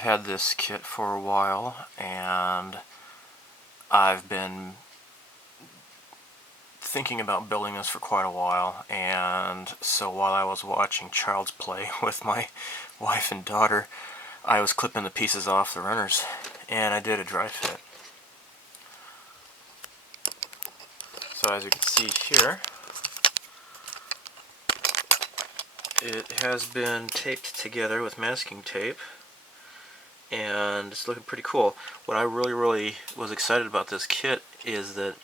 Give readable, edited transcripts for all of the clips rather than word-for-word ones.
I've had this kit for a while, and I've been thinking about building this for quite a while, and so while I was watching Child's Play with my wife and daughter, I was clipping the pieces off the runners, and I did a dry fit. So as you can see here, it has been taped together with masking tape, and it's looking pretty cool. What I really was excited about this kit is that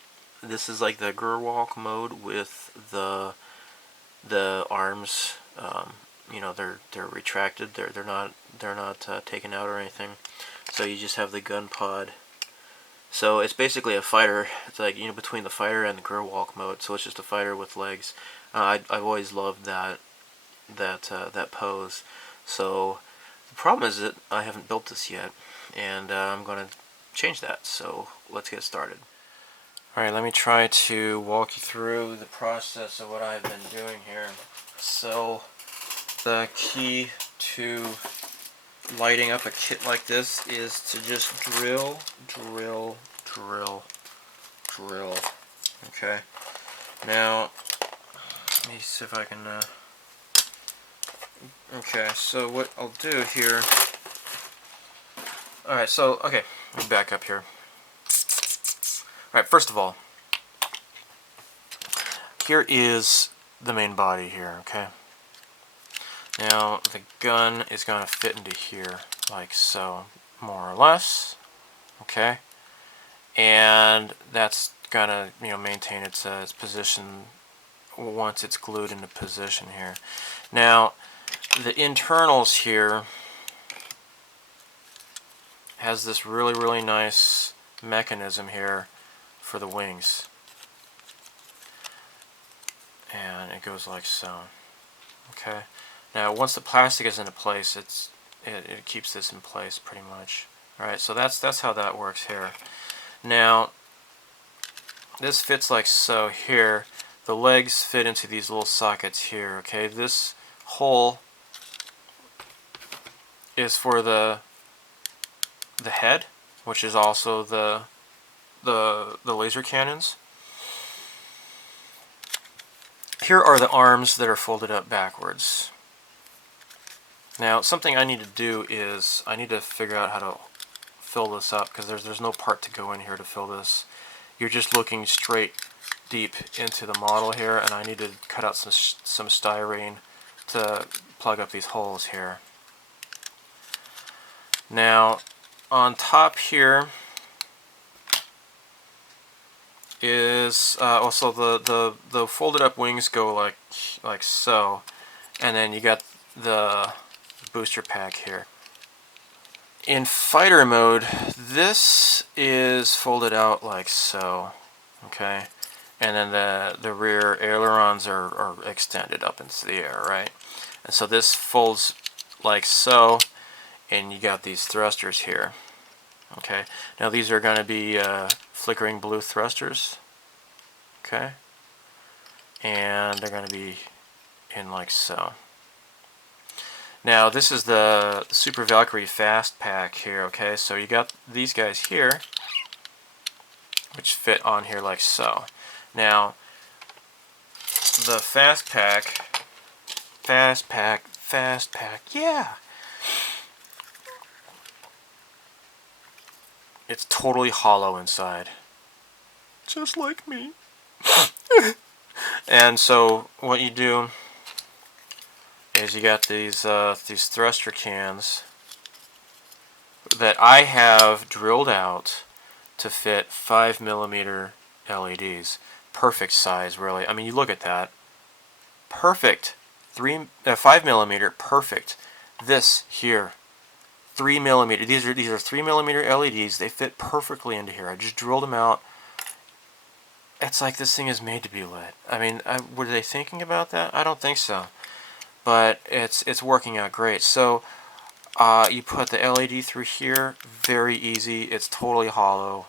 this is like the Gerwalk mode with the arms. You know, they're retracted. They're not taken out or anything. So you just have the gun pod. So it's basically a fighter. It's like, you know, between the fighter and the Gerwalk mode. So it's just a fighter with legs. I've always loved that pose. So the problem is that I haven't built this yet, and I'm going to change that. So let's get started. Alright, let me try to walk you through the process of what I've been doing here. So the key to lighting up a kit like this is to just drill. Okay. Now, let me see if I can okay, so what I'll do here... Alright, so, okay, let me back up here. Alright, first of all, here is the main body here, okay? Now, the gun is going to fit into here, like so, more or less, okay? And that's going to, you know, maintain its position once it's glued into position here. Now, the internals here has this really nice mechanism here for the wings, and it goes like so. Okay. Now, once the plastic is into place, it keeps this in place pretty much. All right. So that's how that works here. Now, this fits like so here. The legs fit into these little sockets here. Okay. This hole is for the head, which is also the laser cannons. Here are the arms that are folded up backwards. Now, something I need to do is I need to figure out how to fill this up, because there's no part to go in here to fill this. You're just looking straight deep into the model here, and I need to cut out some styrene to plug up these holes here. Now, on top here is also the folded up wings go like so, and then you got the booster pack here. In fighter mode, this is folded out like so, okay, and then the rear ailerons are extended up into the air, right? And so this folds like so, and you got these thrusters here. Okay, now these are going to be flickering blue thrusters, okay, and they're going to be in like so. Now this is the Super Valkyrie Fast Pack here, okay, so you got these guys here, which fit on here like so. Now, the Fast Pack, yeah! It's totally hollow inside. Just like me. And so what you do is you got these thruster cans that I have drilled out to fit 5mm LEDs. Perfect size, really. I mean, you look at that. Perfect. 5mm, perfect. This here, 3mm. These are 3mm LEDs. They fit perfectly into here. I just drilled them out. It's like this thing is made to be lit. I mean, were they thinking about that? I don't think so. But it's working out great. So you put the LED through here. Very easy. It's totally hollow.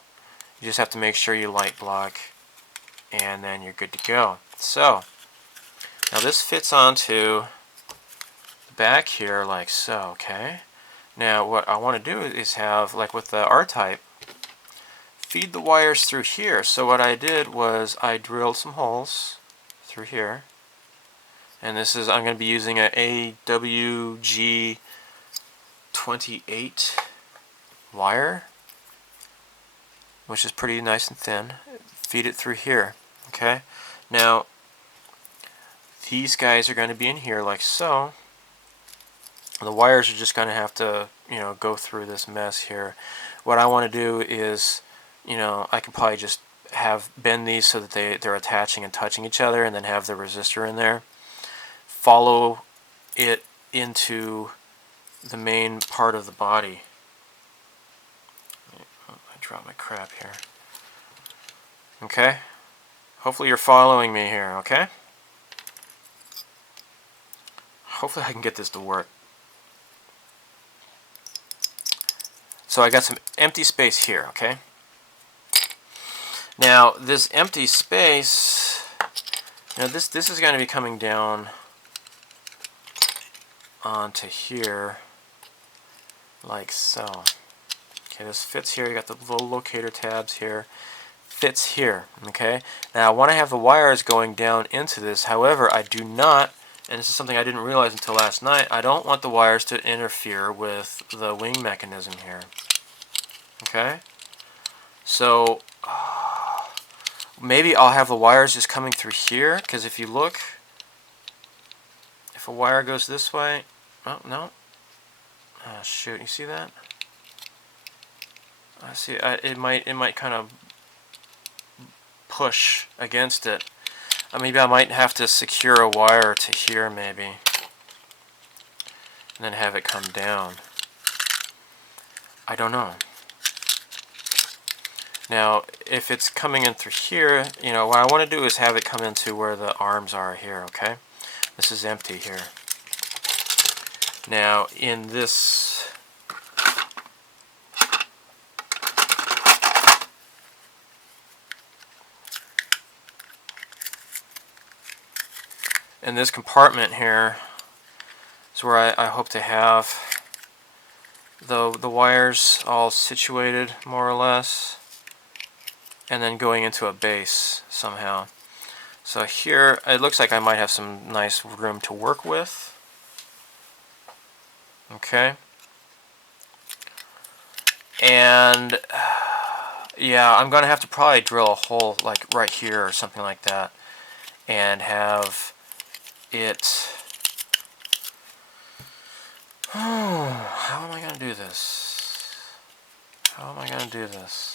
You just have to make sure you light block, and then you're good to go. So now this fits onto the back here like so. Okay. Now what I want to do is have, like with the R-type, feed the wires through here. So what I did was I drilled some holes through here. And this is, I'm going to be using a AWG28 wire, which is pretty nice and thin. Feed it through here. Okay. Now these guys are going to be in here like so. The wires are just going to have to, go through this mess here. What I want to do is, I can probably just bend these so that they're attaching and touching each other, and then have the resistor in there. Follow it into the main part of the body. Oh, I dropped my crap here. Okay? Hopefully you're following me here, okay? Hopefully I can get this to work. So I got some empty space here, okay? Now this empty space, this is going to be coming down onto here like so. Okay, this fits here. You got the little locator tabs here. Fits here. Okay. Now I want to have the wires going down into this. However, I do not, and this is something I didn't realize until last night, I don't want the wires to interfere with the wing mechanism here. Okay. So maybe I'll have the wires just coming through here, because if you look, if a wire goes this way, oh no, oh shoot, you see that? I see. It might kind of push against it. Maybe I might have to secure a wire to here, maybe, and then have it come down. I don't know. Now, if it's coming in through here, what I want to do is have it come into where the arms are here. Okay, this is empty here. Now, in this compartment here is where I hope to have the wires all situated, more or less, and then going into a base somehow. So here it looks like I might have some nice room to work with. Okay. And yeah, I'm going to have to probably drill a hole like right here or something like that, and have it... how am I going to do this? How am I going to do this?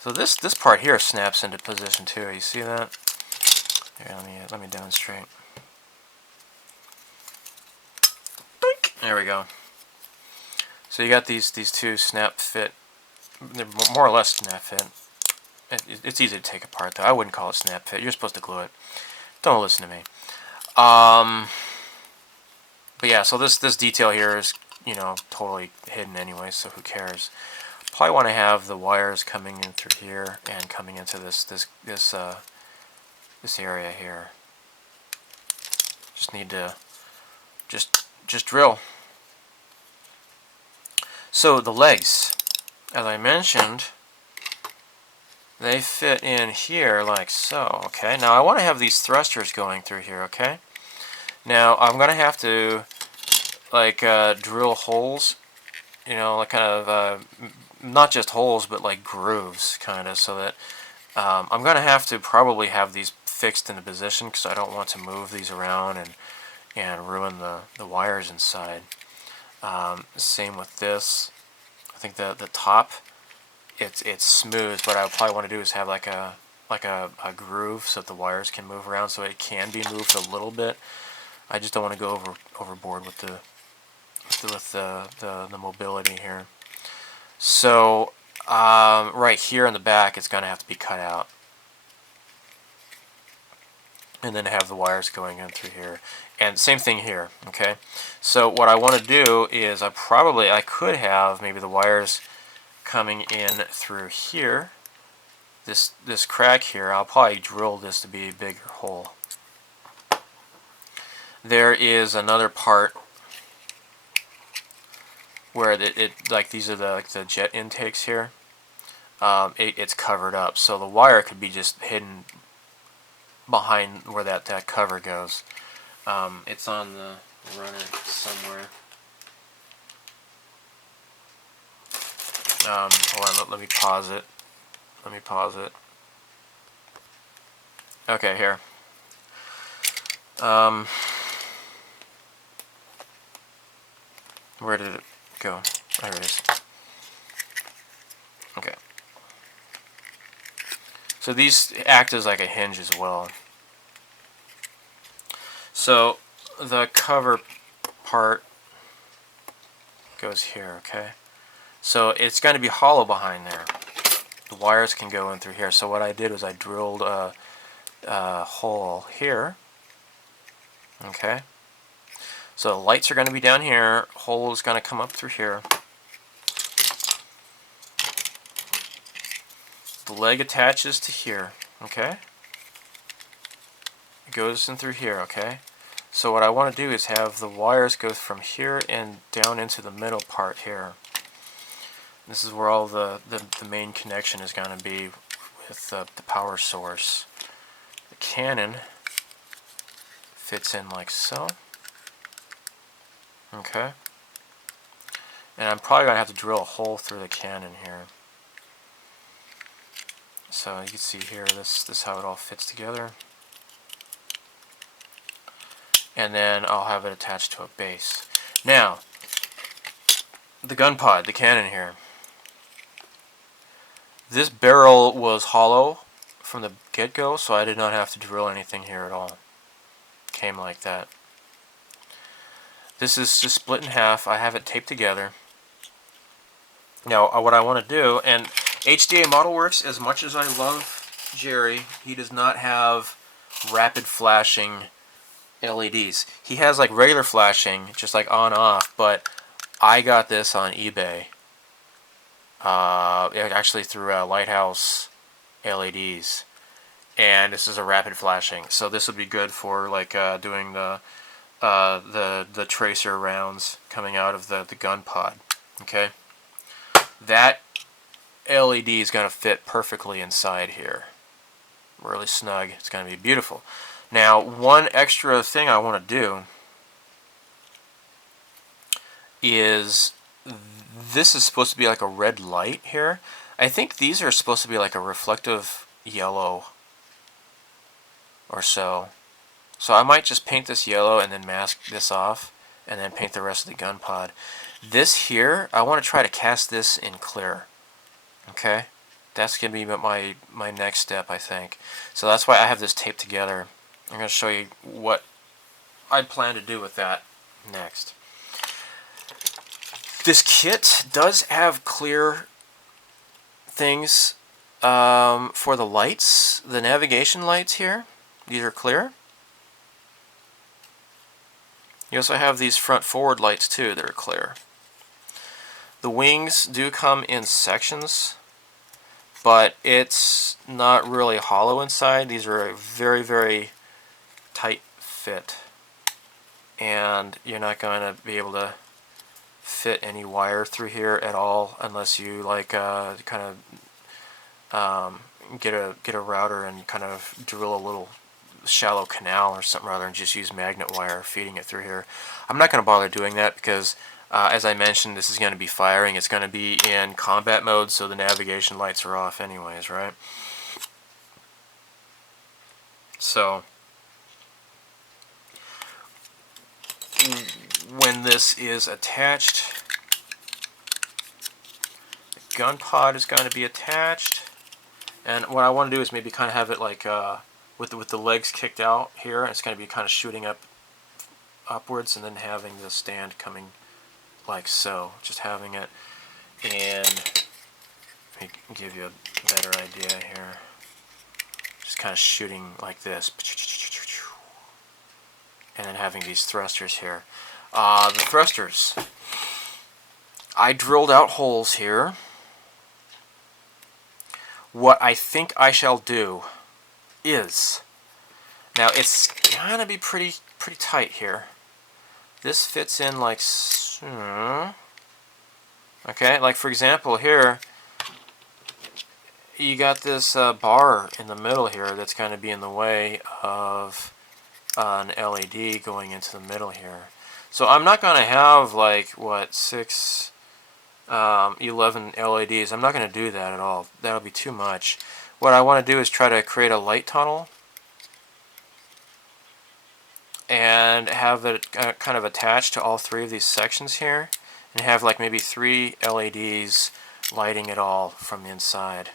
So this part here snaps into position too. You see that? Here, let me demonstrate. There we go. So you got these two snap fit. They're more or less snap fit. It's easy to take apart though. I wouldn't call it snap fit. You're supposed to glue it. Don't listen to me. But yeah, so this detail here is, totally hidden anyway, so who cares? Probably want to have the wires coming in through here and coming into this area here. Just need to just drill. So the legs, as I mentioned, they fit in here like so. Okay, now I want to have these thrusters going through here. Okay, now I'm going to have to like drill holes, like kind of not just holes but like grooves, kind of, so that I'm going to have to probably have these fixed into position, because I don't want to move these around and ruin the wires inside. Same with this. I think the top, it's smooth, but I probably want to do is have like a groove so that the wires can move around, so it can be moved a little bit. I just don't want to go overboard with the mobility here. So right here in the back, it's going to have to be cut out, and then have the wires going in through here, and same thing here. Okay, so what I want to do is I could have maybe the wires coming in through here, this crack here. I'll probably drill this to be a bigger hole. there is another part where it like these are the jet intakes here. It's covered up, so the wire could be just hidden behind where that cover goes. It's on the runner somewhere. Hold on, let me pause it. Let me pause it. Okay, here. Where did it go? There it is. Okay. So these act as like a hinge as well. So the cover part goes here, okay? So it's going to be hollow behind there. The wires can go in through here. So what I did was I drilled a hole here. Okay. So the lights are going to be down here. Hole is going to come up through here. The leg attaches to here. Okay. It goes in through here. Okay. So what I want to do is have the wires go from here and down into the middle part here. This is where all the main connection is going to be with the power source. The cannon fits in like so. Okay. And I'm probably going to have to drill a hole through the cannon here. So you can see here, this is how it all fits together. And then I'll have it attached to a base. Now, the gun pod, the cannon here. This barrel was hollow from the get-go, so I did not have to drill anything here at all. Came like that. This is just split in half. I have it taped together. Now, what I want to do, and HDA Modelworks, as much as I love Jerry, he does not have rapid flashing LEDs. He has like regular flashing, just like on-off, but I got this on eBay. Actually through Lighthouse LEDs, and this is a rapid flashing, so this would be good for like doing the tracer rounds coming out of the gun pod. Okay, that LED is going to fit perfectly inside here, really snug. It's going to be beautiful. Now, one extra thing I want to do is, this is supposed to be like a red light here. I think these are supposed to be like a reflective yellow or so. So I might just paint this yellow and then mask this off and then paint the rest of the gun pod. This here, I want to try to cast this in clear. Okay? That's going to be my next step, I think. So that's why I have this taped together. I'm going to show you what I plan to do with that next. This kit does have clear things for the lights, the navigation lights here. These are clear. You also have these front forward lights too that are clear. The wings do come in sections, but it's not really hollow inside. These are a very, very tight fit, and you're not going to be able to fit any wire through here at all unless you like kind of get a router and kind of drill a little shallow canal or something rather and just use magnet wire feeding it through here. I'm not going to bother doing that because as I mentioned, this is going to be firing. It's going to be in combat mode, so the navigation lights are off anyways, right? So when this is attached, the gun pod is going to be attached, and what I want to do is maybe kind of have it like with the legs kicked out here, and it's going to be kind of shooting upwards, and then having the stand coming like so, just having it, and let me give you a better idea here, just kind of shooting like this, and then having these thrusters here. The thrusters, I drilled out holes here. What I think I shall do is, now it's gonna be pretty pretty tight here. This fits in like, okay, like for example here, you got this bar in the middle here that's going to be in the way of an LED going into the middle here. So I'm not going to have like, what, 11 LEDs. I'm not going to do that at all. That'll be too much. What I want to do is try to create a light tunnel and have it kind of attached to all 3 of these sections here, and have like maybe 3 LEDs lighting it all from the inside,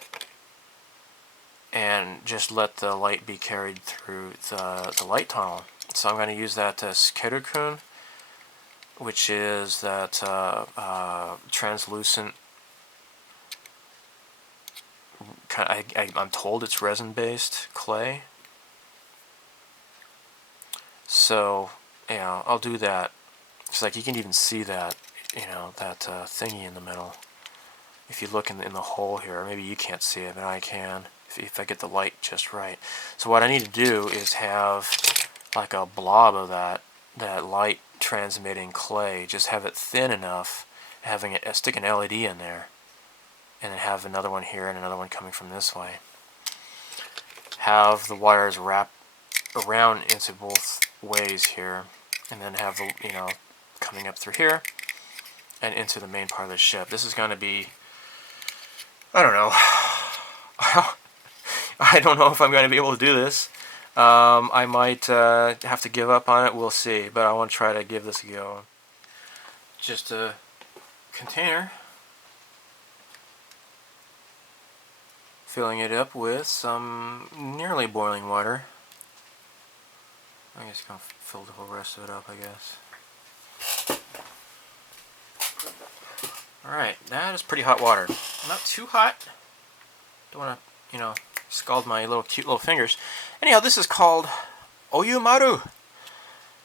and just let the light be carried through the light tunnel. So I'm going to use that Sketterkun, which is that translucent, I'm told it's resin-based clay. So, yeah, I'll do that. It's like you can even see that, you know, that thingy in the middle. If you look in the hole here, maybe you can't see it, but I can, if I get the light just right. So what I need to do is have like a blob of that light transmitting clay, just have it thin enough, having it stick an LED in there, and then have another one here and another one coming from this way. Have the wires wrap around into both ways here, and then have the, you know, coming up through here and into the main part of the ship. This is going to be, I don't know. I don't know if I'm going to be able to do this. I might have to give up on it. We'll see. But I want to try to give this a go. Just a container. Filling it up with some nearly boiling water. I guess I'm going to fill the whole rest of it up, I guess. Alright, that is pretty hot water. Not too hot. Don't want to, you know, scald my cute little fingers. Anyhow, this is called Oyumaru.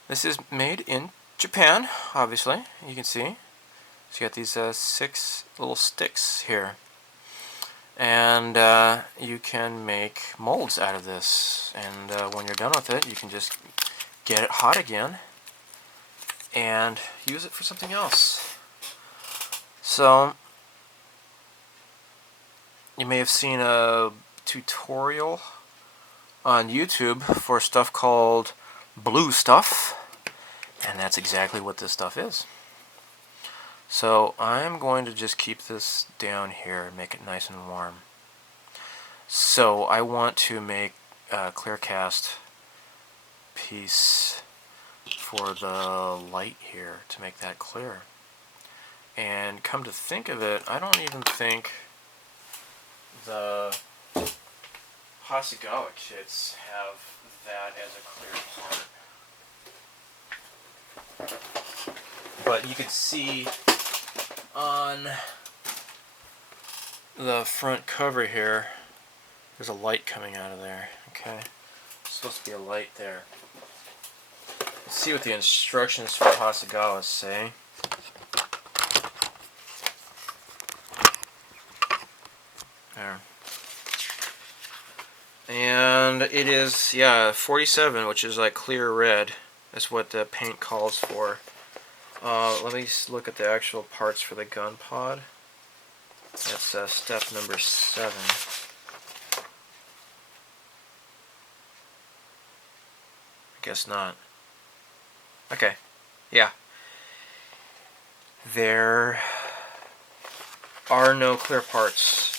This is made in Japan, obviously. You can see. So you got these 6 little sticks here. And you can make molds out of this. And when you're done with it, you can just get it hot again and use it for something else. So, you may have seen a tutorial on YouTube for stuff called blue stuff, and that's exactly what this stuff is. So I'm going to just keep this down here and make it nice and warm. So I want to make a clear cast piece for the light here to make that clear. And come to think of it, I don't even think the Hasegawa kits have that as a clear part. But you can see on the front cover here, there's a light coming out of there. Okay, there's supposed to be a light there. Let's see what the instructions for Hasegawa say. There. And it is, yeah, 47, which is like clear red. That's what the paint calls for. Let me look at the actual parts for the gun pod. That's step number 7. I guess not. Okay. Yeah. There are no clear parts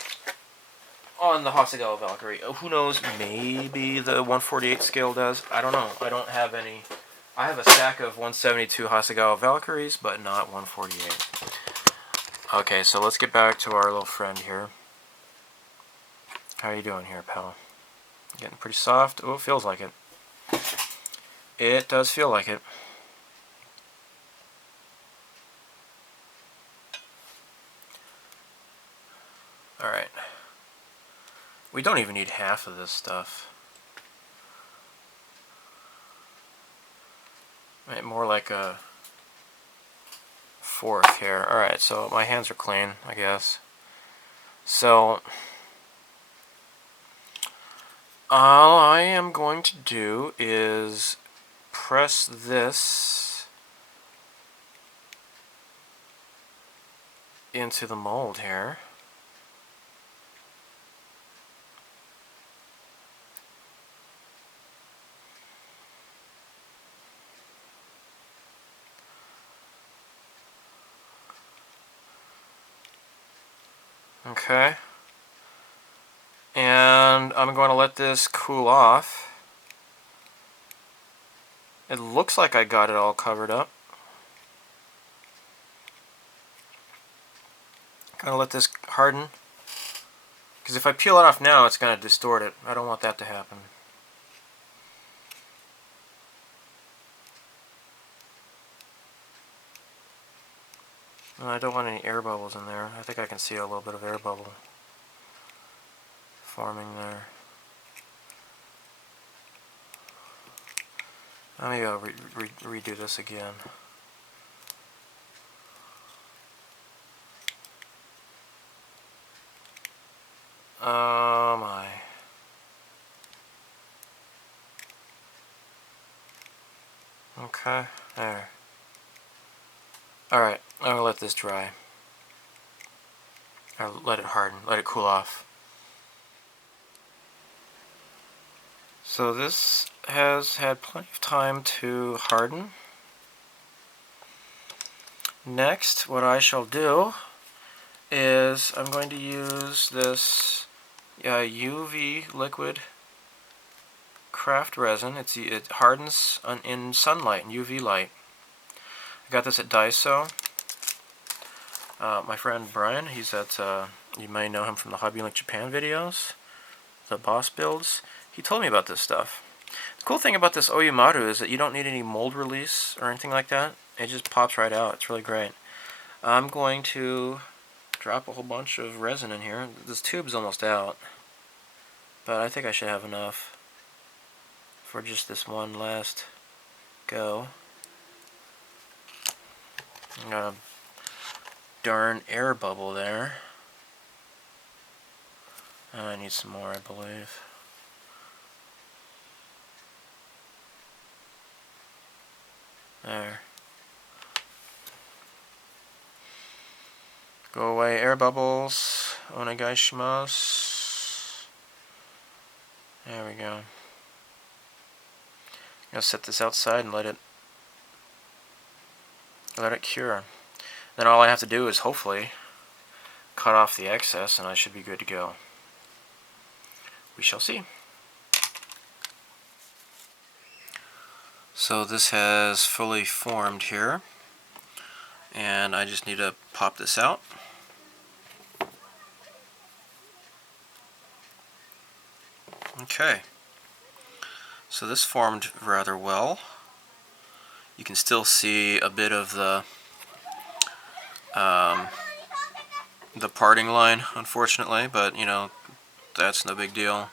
on the Hasegawa Valkyrie. Oh, who knows? Maybe the 148 scale does. I don't know. I don't have any. I have a stack of 172 Hasegawa Valkyries, but not 148. Okay, so let's get back to our little friend here. How are you doing here, pal? Getting pretty soft? Oh, it feels like it. It does feel like it. Alright. We don't even need half of this stuff. Right, more like a fourth here. Alright, so my hands are clean, I guess. So, all I am going to do is press this into the mold here. Okay. And I'm going to let this cool off. It looks like I got it all covered up. I'm going to let this harden. Because if I peel it off now, it's going to distort it. I don't want that to happen. And I don't want any air bubbles in there. I think I can see a little bit of air bubble forming there. Maybe I'll redo this again. Oh my. Okay, there. Alright, I'm gonna let this dry. Or let it harden, let it cool off. So this has had plenty of time to harden. Next, what I shall do is I'm going to use this UV liquid craft resin. It hardens in sunlight, in UV light. I got this at Daiso. My friend Brian, he's at, you may know him from the Hobby Link Japan videos, the boss builds. He told me about this stuff. The cool thing about this Oyumaru is that you don't need any mold release or anything like that. It just pops right out. It's really great. I'm going to drop a whole bunch of resin in here. This tube's almost out, but I think I should have enough for just this one last go. I got a darn air bubble there. I need some more, I believe. There. Go away, air bubbles. Onegaishimasu. There we go. I'm gonna set this outside and let it cure. Then all I have to do is hopefully cut off the excess and I should be good to go. We shall see. So this has fully formed here, and I just need to pop this out. Okay, so this formed rather well. You can still see a bit of the parting line, unfortunately, but you know, that's no big deal.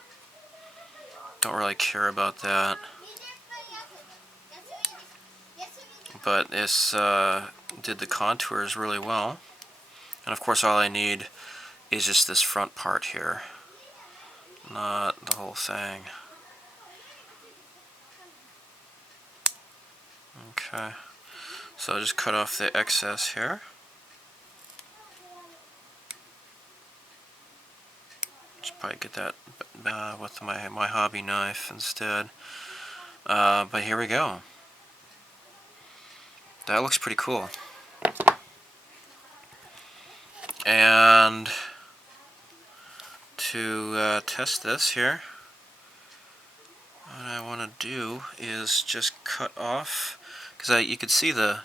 Don't really care about that. But this did the contours really well. And of course all I need is just this front part here, not the whole thing. Okay, so I'll just cut off the excess here. Just probably get that with my hobby knife instead. But here we go. That looks pretty cool. And to test this here, what I want to do is just cut off, because you could see that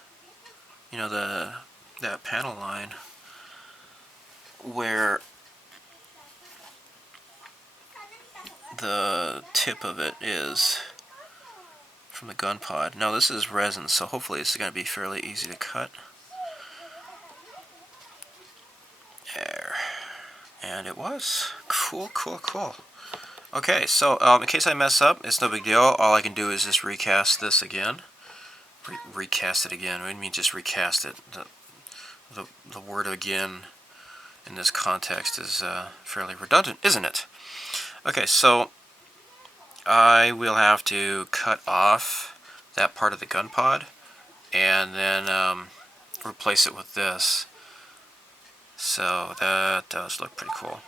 panel line where the tip of it is from the gun pod. Now this is resin, so hopefully it's going to be fairly easy to cut. There. And it was. Cool, cool, cool. Okay, so in case I mess up, it's no big deal. All I can do is just recast this again. Recast it again. What do you mean just recast it? The word again in this context is fairly redundant, isn't it? Okay, so I will have to cut off that part of the gun pod and then replace it with this. So that does look pretty cool.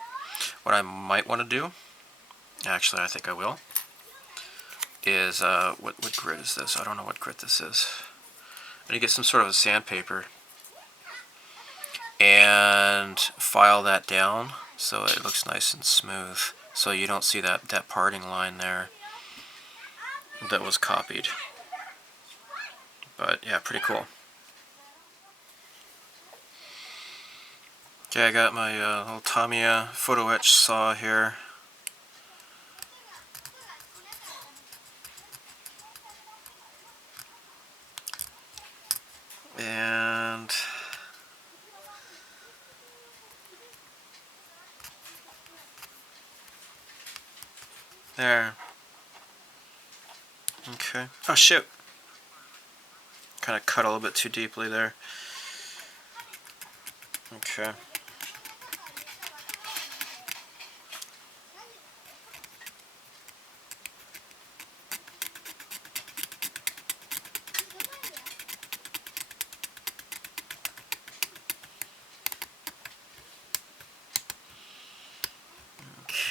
What I might want to do, actually I think I will, is, what grit is this? I don't know what grit this is. I need to get some sort of a sandpaper and file that down so it looks nice and smooth, so you don't see that parting line there that was copied. But yeah, pretty cool. Okay, I got my little Tamiya photo etch saw here. And there. Okay. Oh shit. Kind of cut a little bit too deeply there. Okay.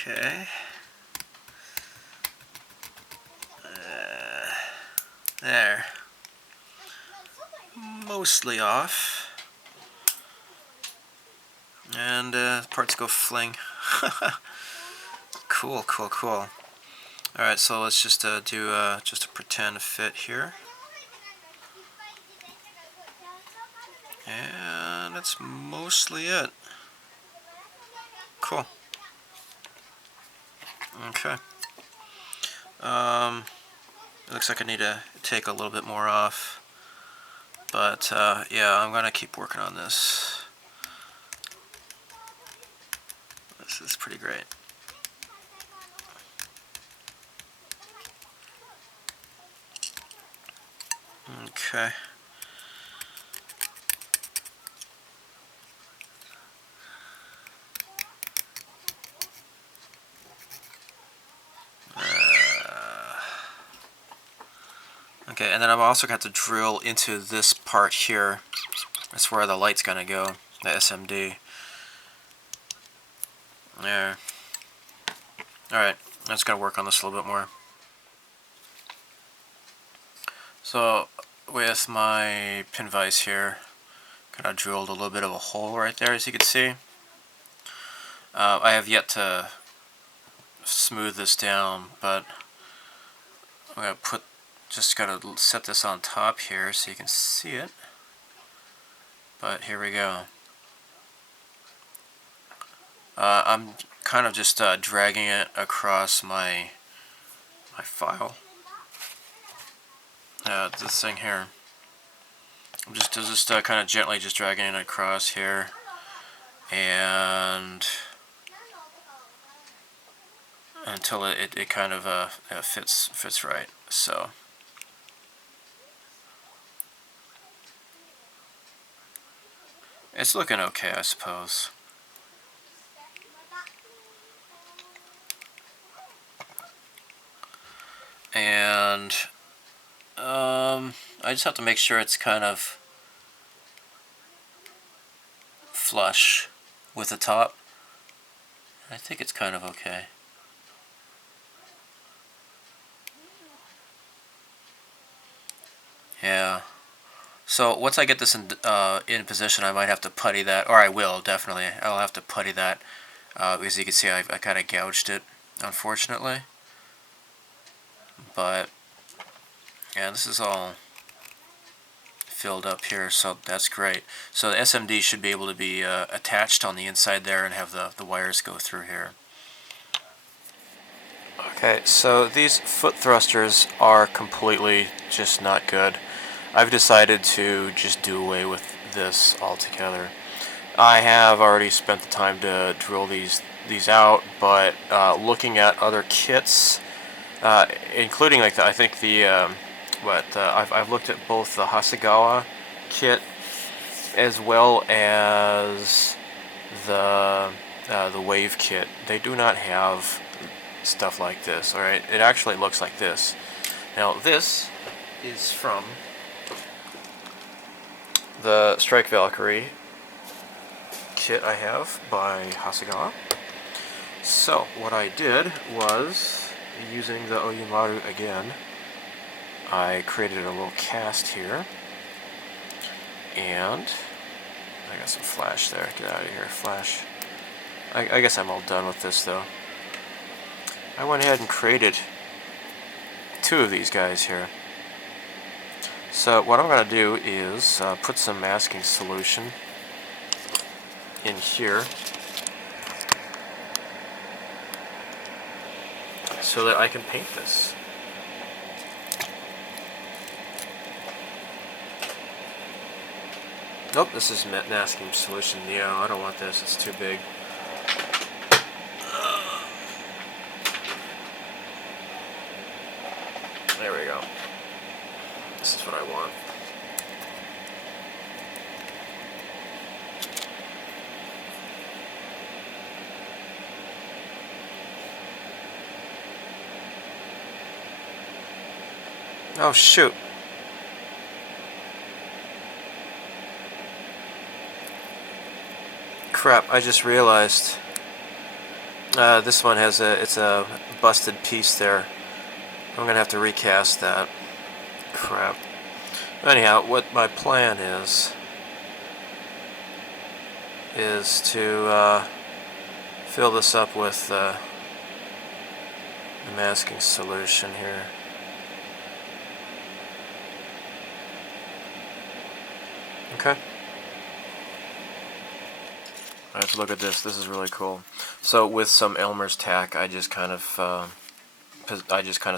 Okay. There. Mostly off. And parts go fling. Cool, cool, cool. Alright, so let's just do just a pretend fit here. And that's mostly it. Cool. Okay. It looks like I need to take a little bit more off. But yeah, I'm gonna keep working on this. This is pretty great. Okay. Okay, and then I'm also got to drill into this part here. That's where the light's gonna go, the SMD. There. Alright, I just gotta work on this a little bit more. So, with my pin vise here, kind of drilled a little bit of a hole right there, as you can see. I have yet to smooth this down, but I'm gonna just gotta set this on top here so you can see it. But here we go. I'm kind of just dragging it across my file. This thing here. I'm just kind of gently just dragging it across here, and until it kind of fits right. So. It's looking okay, I suppose. And I just have to make sure it's kind of flush with the top. I think it's kind of okay. Yeah. So once I get this in position, I might have to putty that, or I will definitely. I'll have to putty that because you can see I kind of gouged it, unfortunately. But yeah, this is all filled up here, so that's great. So the SMD should be able to be attached on the inside there and have the wires go through here. Okay, so these foot thrusters are completely just not good. I've decided to just do away with this altogether. I have already spent the time to drill these out, but looking at other kits, including like I think the I've looked at both the Hasegawa kit as well as the Wave kit. They do not have stuff like this. All right, it actually looks like this. Now this is from the Strike Valkyrie kit I have by Hasegawa. So what I did was, using the Oyumaru again, I created a little cast here, and I got some flash there. Get out of here, flash. I guess I'm all done with this though. I went ahead and created 2 of these guys here. So what I'm going to do is put some masking solution in here so that I can paint this. Nope, this is masking solution. Yeah, I don't want this, it's too big. There we go. This is what I want. Oh shoot. Crap, I just realized this one has it's a busted piece there. I'm gonna have to recast that. Crap. Anyhow, what my plan is to fill this up with the masking solution here. Okay. Alright, look at this. This is really cool. So with some Elmer's tack, I just kind of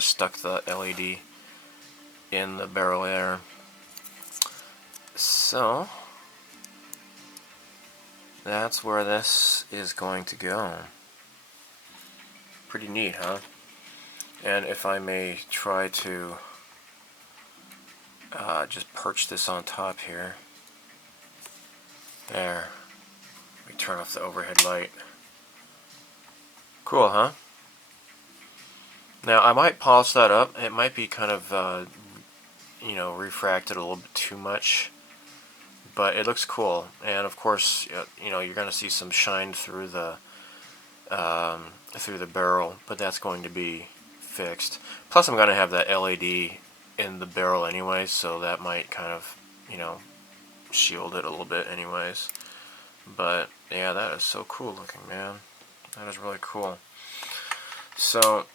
stuck the LED in the barrel there. So that's where this is going to go. Pretty neat, huh? And if I may try to just perch this on top here. There. We turn off the overhead light. Cool, huh? Now I might polish that up. It might be kind of you know, refracted a little bit too much, but it looks cool. And of course, you know, you're going to see some shine through the barrel, but that's going to be fixed. Plus, I'm going to have that LED in the barrel anyway, so that might kind of, you know, shield it a little bit anyways. But yeah, that is so cool looking, man. That is really cool. So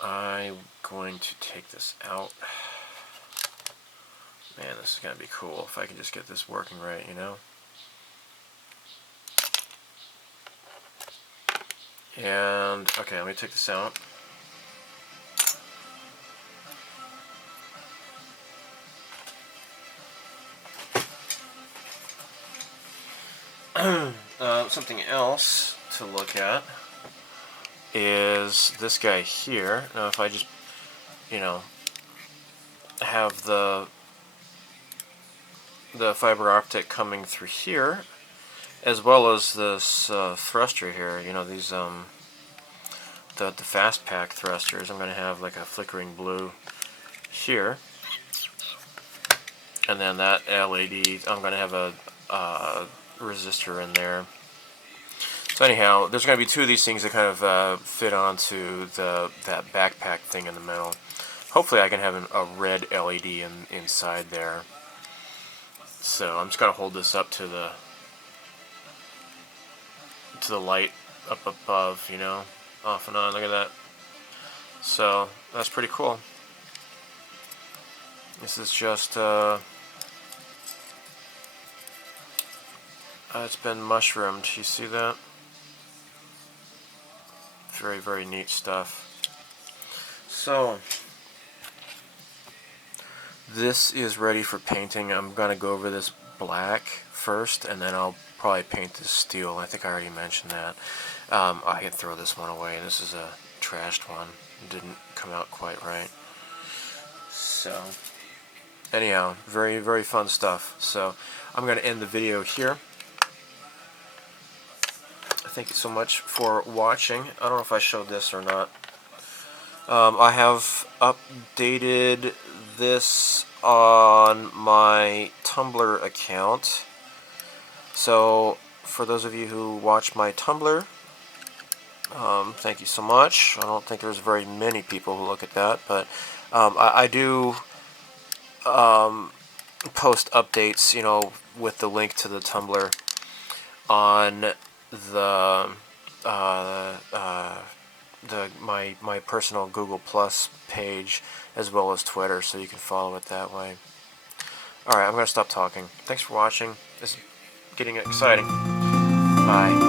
I'm going to take this out. Man, this is going to be cool if I can just get this working right, you know? And, okay, let me take this out. Something else to look at is this guy here. Now, if I just, you know, have the fiber optic coming through here, as well as this thruster here, you know, these the fast pack thrusters. I'm going to have like a flickering blue here, and then that LED, I'm going to have a resistor in there. So anyhow, there's going to be 2 of these things that kind of fit onto that backpack thing in the middle. Hopefully I can have a red LED inside there. So I'm just going to hold this up to the light up above, you know, off and on. Look at that. So that's pretty cool. This is just it's been mushroomed. You see that? Very, very neat stuff. So this is ready for painting. I'm going to go over this black first, and then I'll probably paint this steel. I think I already mentioned that. I can throw this one away. This is a trashed one. It didn't come out quite right. So anyhow, very, very fun stuff. So I'm going to end the video here. Thank you so much for watching. I don't know if I showed this or not. I have updated this on my Tumblr account. So, for those of you who watch my Tumblr, thank you so much. I don't think there's very many people who look at that, but I do post updates, you know, with the link to the Tumblr on the my personal Google Plus page, as well as Twitter, so you can follow it that way. Alright, I'm going to stop talking. Thanks for watching. This is getting exciting. Bye.